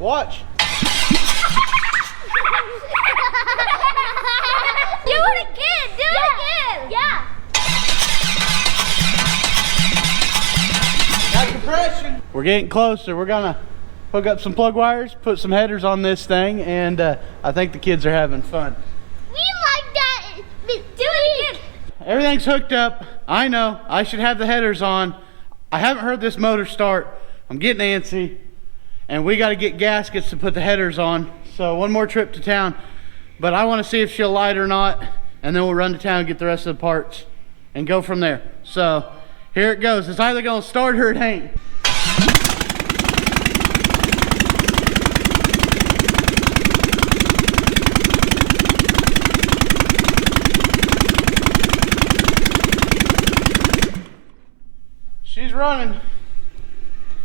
Watch. Do it again. Do it again. Yeah. Got compression. We're getting closer. We're gonna hook up some plug wires, put some headers on this thing, and I think the kids are having fun. We like that. Do it again. Everything's hooked up. I know. I should have the headers on. I haven't heard this motor start. I'm getting antsy. And we got to get gaskets to put the headers on. So one more trip to town. But I want to see if she'll light or not. And then we'll run to town and get the rest of the parts and go from there. So here it goes. It's either going to start or it ain't. She's running.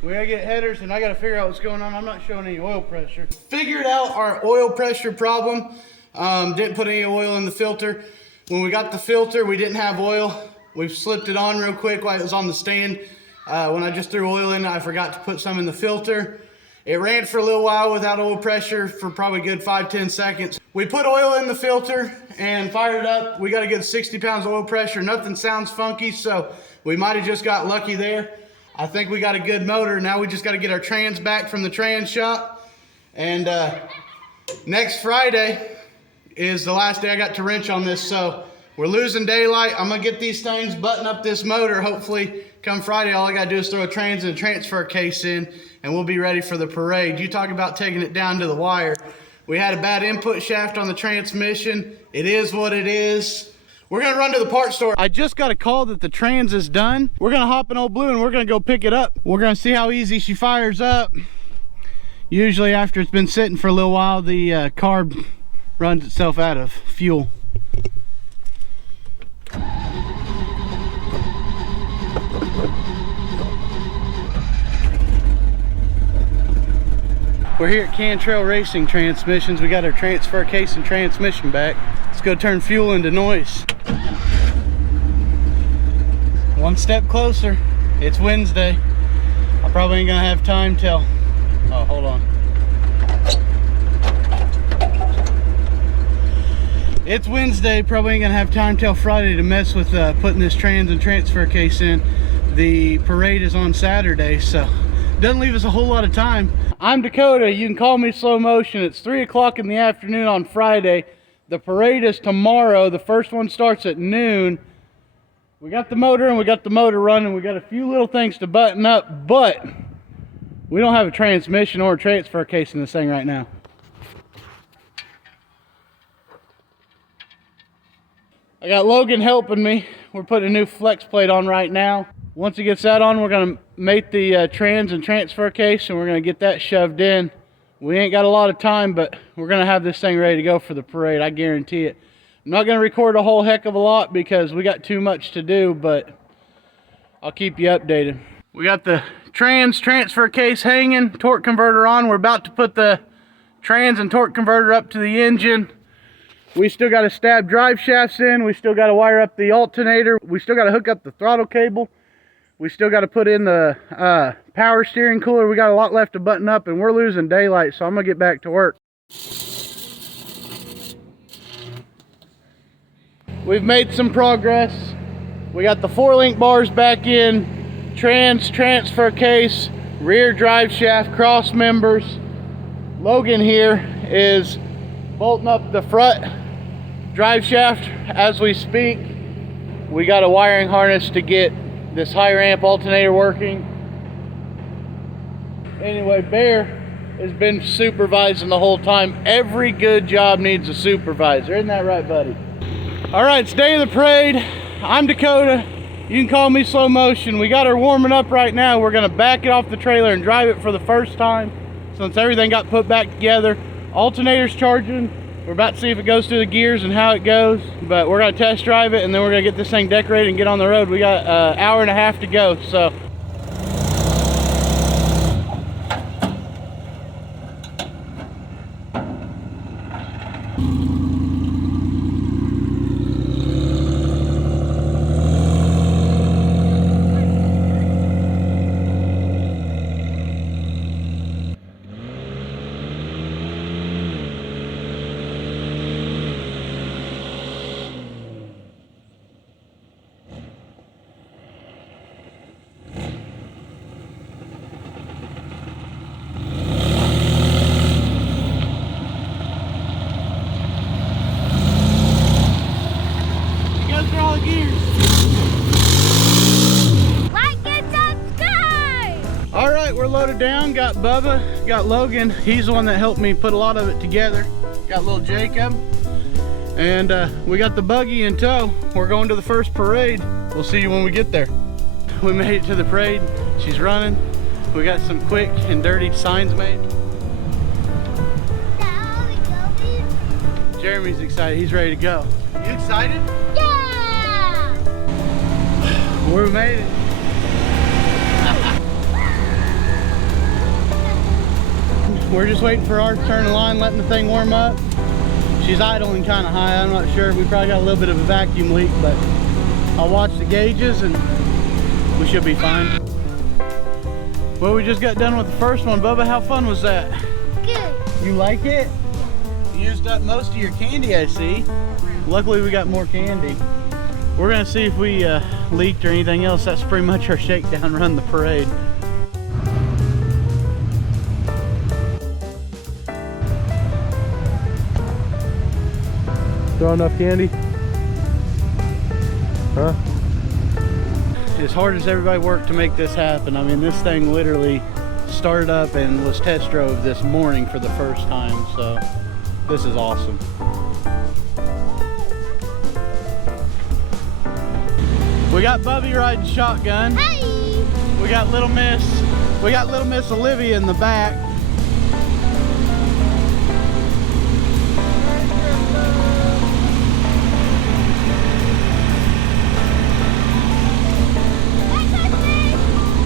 We gotta get headers and I gotta figure out what's going on. I'm not showing any oil pressure. Figured out our oil pressure problem. Didn't put any oil in the filter. When we got the filter, we didn't have oil. We've slipped it on real quick while it was on the stand. When I just threw oil in, I forgot to put some in the filter. It ran for a little while without oil pressure for probably a good 5-10 seconds. We put oil in the filter and fired it up. We got a good 60 pounds of oil pressure. Nothing sounds funky, so we might have just got lucky there. I think we got a good motor. Now we just got to get our trans back from the trans shop. And next Friday is the last day I got to wrench on this. So we're losing daylight. I'm going to get these things, button up this motor. Hopefully come Friday, all I got to do is throw a trans and a transfer case in and we'll be ready for the parade. You talk about taking it down to the wire. We had a bad input shaft on the transmission. It is what it is. We're gonna run to the parts store. I just got a call that the trans is done. We're gonna hop in Old Blue and we're gonna go pick it up. We're gonna see how easy she fires up. Usually after it's been sitting for a little while, the carb runs itself out of fuel. We're here at Cantrell Racing Transmissions. We got our transfer case and transmission back. Let's go turn fuel into noise. One step closer. It's Wednesday. I probably ain't gonna have time till, oh, hold on. It's Wednesday, probably ain't gonna have time till Friday to mess with putting this trans and transfer case in. The parade is on Saturday, so doesn't leave us a whole lot of time. I'm Dakota. You can call me Slow Motion. It's 3 o'clock in the afternoon on Friday. The parade is tomorrow. The first one starts at noon. We got the motor and we got the motor running. We got a few little things to button up, but we don't have a transmission or a transfer case in this thing right now. I got Logan helping me. We're putting a new flex plate on right now. Once he gets that on, we're going to make the trans and transfer case and we're going to get that shoved in. We ain't got a lot of time, but we're going to have this thing ready to go for the parade. I guarantee it. I'm not going to record a whole heck of a lot because we got too much to do, but I'll keep you updated. We got the trans transfer case hanging, torque converter on. We're about to put the trans and torque converter up to the engine. We still got to stab drive shafts in. We still got to wire up the alternator. We still got to hook up the throttle cable. We still got to put in the power steering cooler. We got a lot left to button up and we're losing daylight, so I'm going to get back to work. We've made some progress. We got the 4-link bars back in, trans, transfer case, rear drive shaft, cross members. Logan here is bolting up the front drive shaft as we speak. We got a wiring harness to get this higher amp alternator working. Anyway, Bear has been supervising the whole time. Every good job needs a supervisor. Isn't that right, buddy? All right, it's day of the parade. I'm Dakota. You can call me Slow Motion. We got her warming up right now. We're gonna back it off the trailer and drive it for the first time since everything got put back together. Alternator's charging. We're about to see if it goes through the gears and how it goes, but we're gonna test drive it and then we're gonna get this thing decorated and get on the road. We got an hour and a half to go, so. Mom got Bubba, got Logan. He's the one that helped me put a lot of it together. Got little Jacob. And we got the buggy in tow. We're going to the first parade. We'll see you when we get there. We made it to the parade. She's running. We got some quick and dirty signs made. Jeremy's excited. He's ready to go. You excited? Yeah! We made it. We're just waiting for our turn in line, letting the thing warm up. She's idling kind of high. I'm not sure. We probably got a little bit of a vacuum leak, but I'll watch the gauges and we should be fine. Well, we just got done with the first one. Bubba, how fun was that? Good. You like it? You used up most of your candy, I see. Luckily, we got more candy. We're gonna see if we leaked or anything else. That's pretty much our shakedown run the parade. Throw enough candy? Huh? As hard as everybody worked to make this happen, I mean, this thing literally started up and was test drove this morning for the first time, so this is awesome. We got Bubby riding shotgun. Hey! We got little Miss Olivia in the back.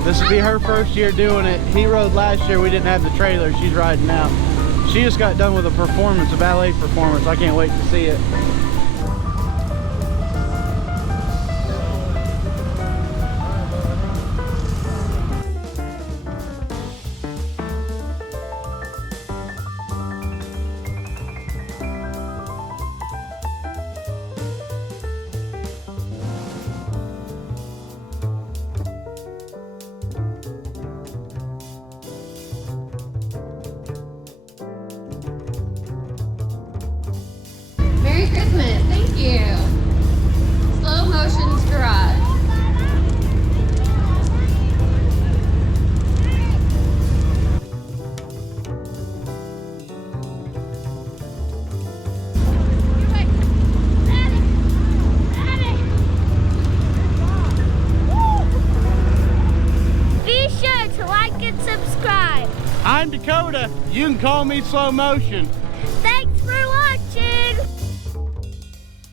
This will be her first year doing it. He rode last year. We didn't have the trailer. She's riding now. She just got done with a performance, a ballet performance. I can't wait to see it. Merry Christmas, thank you. Slow Motions Garage. Be sure to like and subscribe. I'm Dakota. You can call me Slow Motion. Thank